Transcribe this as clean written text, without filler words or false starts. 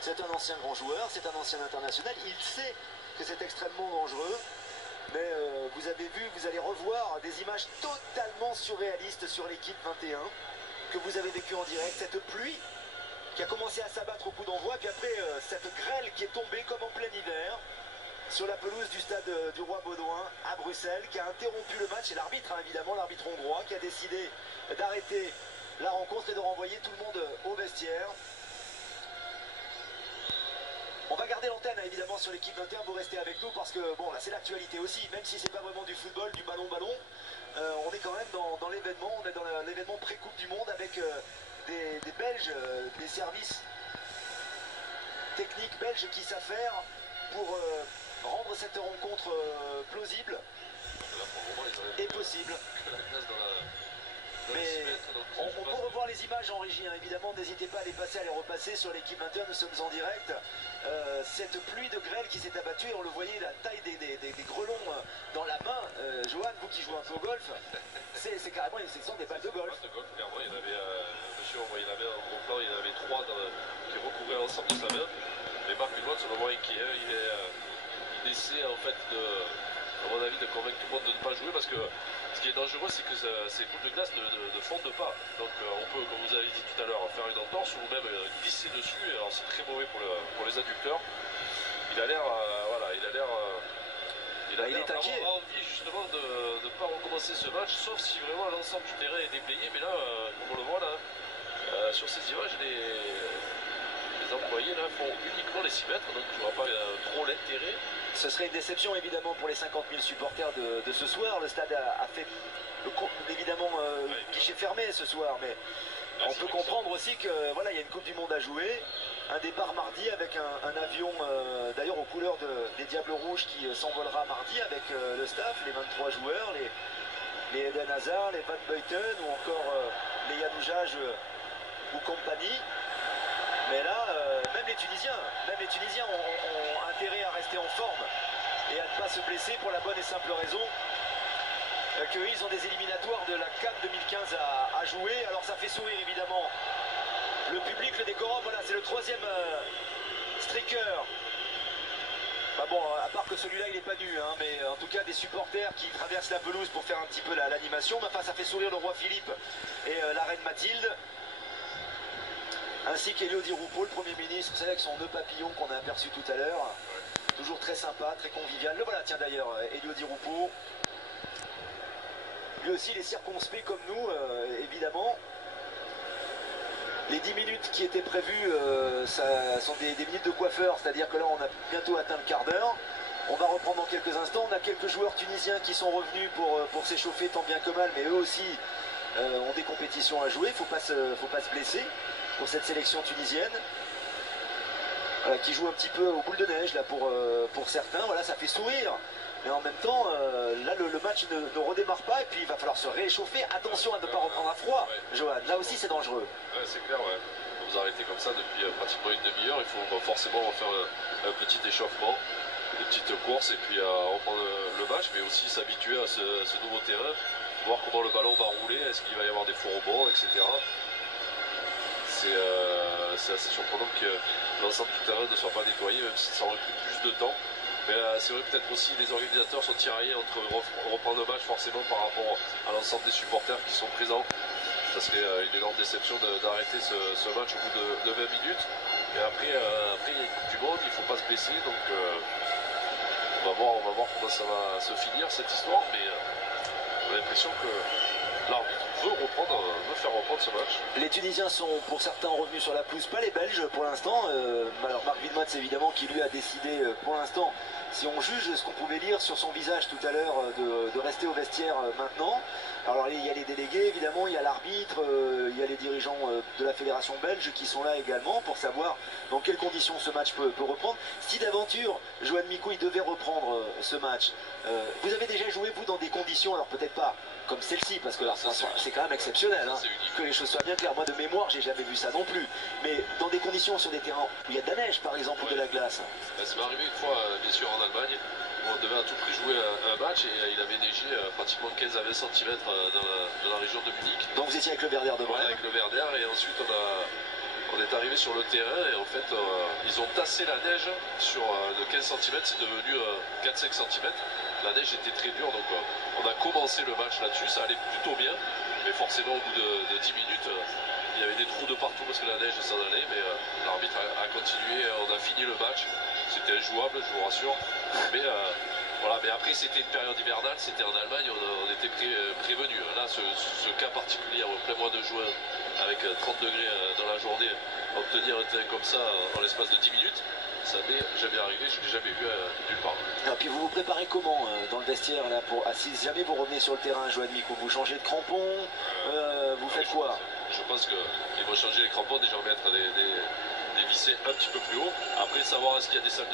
C'est un ancien grand joueur, c'est un ancien international. Il sait que c'est extrêmement dangereux. Mais vous avez vu, vous allez revoir des images totalement surréalistes sur l'équipe 21 que vous avez vécu en direct. Cette pluie qui a commencé à s'abattre au coup d'envoi, puis après cette grêle qui est tombée comme en plein hiver sur la pelouse du stade du Roi Baudouin à Bruxelles, qui a interrompu le match. Et l'arbitre, évidemment, l'arbitre hongrois, qui a décidé d'arrêter la rencontre et de renvoyer tout le monde au vestiaire. On va garder l'antenne évidemment sur l'équipe 21, vous restez avec nous parce que bon là c'est l'actualité aussi, même si c'est pas vraiment du football, du ballon, on est quand même dans l'événement, on est dans l'événement pré-coupe du monde avec des Belges, des services techniques belges qui savent faire pour rendre cette rencontre plausible et possible. Mais on peut revoir les images en régie, hein. Évidemment, n'hésitez pas à les passer, à les repasser sur l'équipe 21, nous sommes en direct. Cette pluie de grêle qui s'est abattue, et on le voyait, la taille des grelons dans la main. Johan, vous qui jouez un peu au golf, c'est carrément, ce sont des balles de golf. Clairement, il y en avait, monsieur, il y avait un gros plan, il y en avait trois qui recouvraient l'ensemble de sa main. Mais Marc Villematte, on le voit inquiet, il essaie en fait à mon avis, de convaincre tout le monde de ne pas jouer parce que ce qui est dangereux, c'est que ces boules de glace ne fondent pas. Donc on peut, comme vous avez dit tout à l'heure, faire une entorse ou même glisser dessus. Alors c'est très mauvais pour les adducteurs. Il a l'air, voilà, il est vraiment envie justement de ne pas recommencer ce match, sauf si vraiment l'ensemble du terrain est déblayé. Mais là, comme on le voit là, sur ces images, les employés là font uniquement les 6 mètres, donc je ne vois pas trop l'intérêt. Ce serait une déception évidemment pour les 50 000 supporters de ce soir. Le stade a fait évidemment guichet fermé ce soir, mais on peut comprendre aussi que voilà, il y a une Coupe du Monde à jouer. Un départ mardi avec un avion d'ailleurs aux couleurs des Diables Rouges qui s'envolera mardi avec le staff, les 23 joueurs, les Eden Hazard, les Van Buiten ou encore les Yanoujaj ou compagnie. Mais là, même les Tunisiens ont intérêt à rester en forme et à ne pas se blesser pour la bonne et simple raison qu'ils ont des éliminatoires de la CAN 2015 à jouer. Alors ça fait sourire évidemment le public, le décorum. Voilà, c'est le 3e striker. Bah bon, à part que celui-là il n'est pas nu, hein, mais en tout cas des supporters qui traversent la pelouse pour faire un petit peu l'animation. Mais enfin, ça fait sourire le roi Philippe et la reine Mathilde. Ainsi qu'Elio Di Rupo, le Premier ministre, vous savez, avec son nœud papillon qu'on a aperçu tout à l'heure. Toujours très sympa, très convivial. Le voilà, tiens d'ailleurs, Elio Di Rupo. Lui aussi, il est circonspect comme nous, évidemment. Les 10 minutes qui étaient prévues, ça sont des minutes de coiffeur, c'est-à-dire que là, on a bientôt atteint le quart d'heure. On va reprendre dans quelques instants. On a quelques joueurs tunisiens qui sont revenus pour s'échauffer tant bien que mal, mais eux aussi ont des compétitions à jouer. Il ne faut pas se blesser pour cette sélection tunisienne, voilà, qui joue un petit peu aux boules de neige là pour certains. Voilà, ça fait sourire, mais en même temps là le match ne redémarre pas et puis il va falloir se réchauffer. Attention à ne pas reprendre à froid, Johan, là aussi c'est dangereux. Ouais, c'est clair, ouais. Vous arrêtez comme ça depuis pratiquement une demi-heure, il faut forcément refaire un petit échauffement, des petites courses et puis reprendre le match, mais aussi s'habituer à ce nouveau terrain, voir comment le ballon va rouler, est-ce qu'il va y avoir des faux rebonds, etc. C'est assez surprenant que l'ensemble du terrain ne soit pas nettoyé, même si ça aurait pris plus de temps. Mais c'est vrai, peut-être aussi les organisateurs sont tiraillés entre reprendre le match forcément par rapport à l'ensemble des supporters qui sont présents. Ça serait une énorme déception d'arrêter ce match au bout de 20 minutes. Et après il y a une Coupe du Monde, il ne faut pas se blesser. Donc on va voir comment ça va se finir cette histoire. Mais on a l'impression que l'arbitre veut faire reprendre ce match. Les Tunisiens sont pour certains revenus sur la pelouse, pas les Belges pour l'instant. Alors Marc Villematte évidemment qui lui a décidé pour l'instant, si on juge ce qu'on pouvait lire sur son visage tout à l'heure, de rester au vestiaire maintenant. Alors il y a les délégués évidemment, il y a l'arbitre, il y a les dirigeants de la fédération belge qui sont là également pour savoir dans quelles conditions ce match peut reprendre. Si d'aventure Johan Micou il devait reprendre ce match, vous avez déjà joué vous dans des conditions, alors peut-être pas comme celle-ci, parce que c'est quand même exceptionnel, hein, que les choses soient bien claires. Moi de mémoire j'ai jamais vu ça non plus, mais dans des conditions sur des terrains où il y a de la neige par exemple, ou de la glace. Ça m'est arrivé une fois bien sûr en Allemagne, où on devait à tout prix jouer un match et il avait neigé pratiquement 15 à 20 cm dans la région de Munich. Donc vous étiez avec le Werder de Brême. Avec le Werder, et ensuite on on est arrivé sur le terrain et en fait ils ont tassé la neige sur de 15 cm, c'est devenu 4-5 cm. La neige était très dure, donc on a commencé le match là-dessus, ça allait plutôt bien, mais forcément au bout de 10 minutes, il y avait des trous de partout parce que la neige s'en allait, mais l'arbitre a continué, on a fini le match, c'était injouable, je vous rassure, mais voilà, mais après c'était une période hivernale, c'était en Allemagne, on était prévenus. Là, ce cas particulier en plein mois de juin, avec 30 degrés dans la journée, obtenir un terrain comme ça en l'espace de 10 minutes, ça m'est jamais arrivé, je ne l'ai jamais vu nulle part. Et puis vous vous préparez comment dans le vestiaire là pour si jamais vous revenez sur le terrain, Johan Miko, vous changez de crampons, vous faites quoi? Je pense qu'ils vont changer les crampons, déjà mettre des vissés un petit peu plus haut. Après savoir est-ce qu'il y a des salles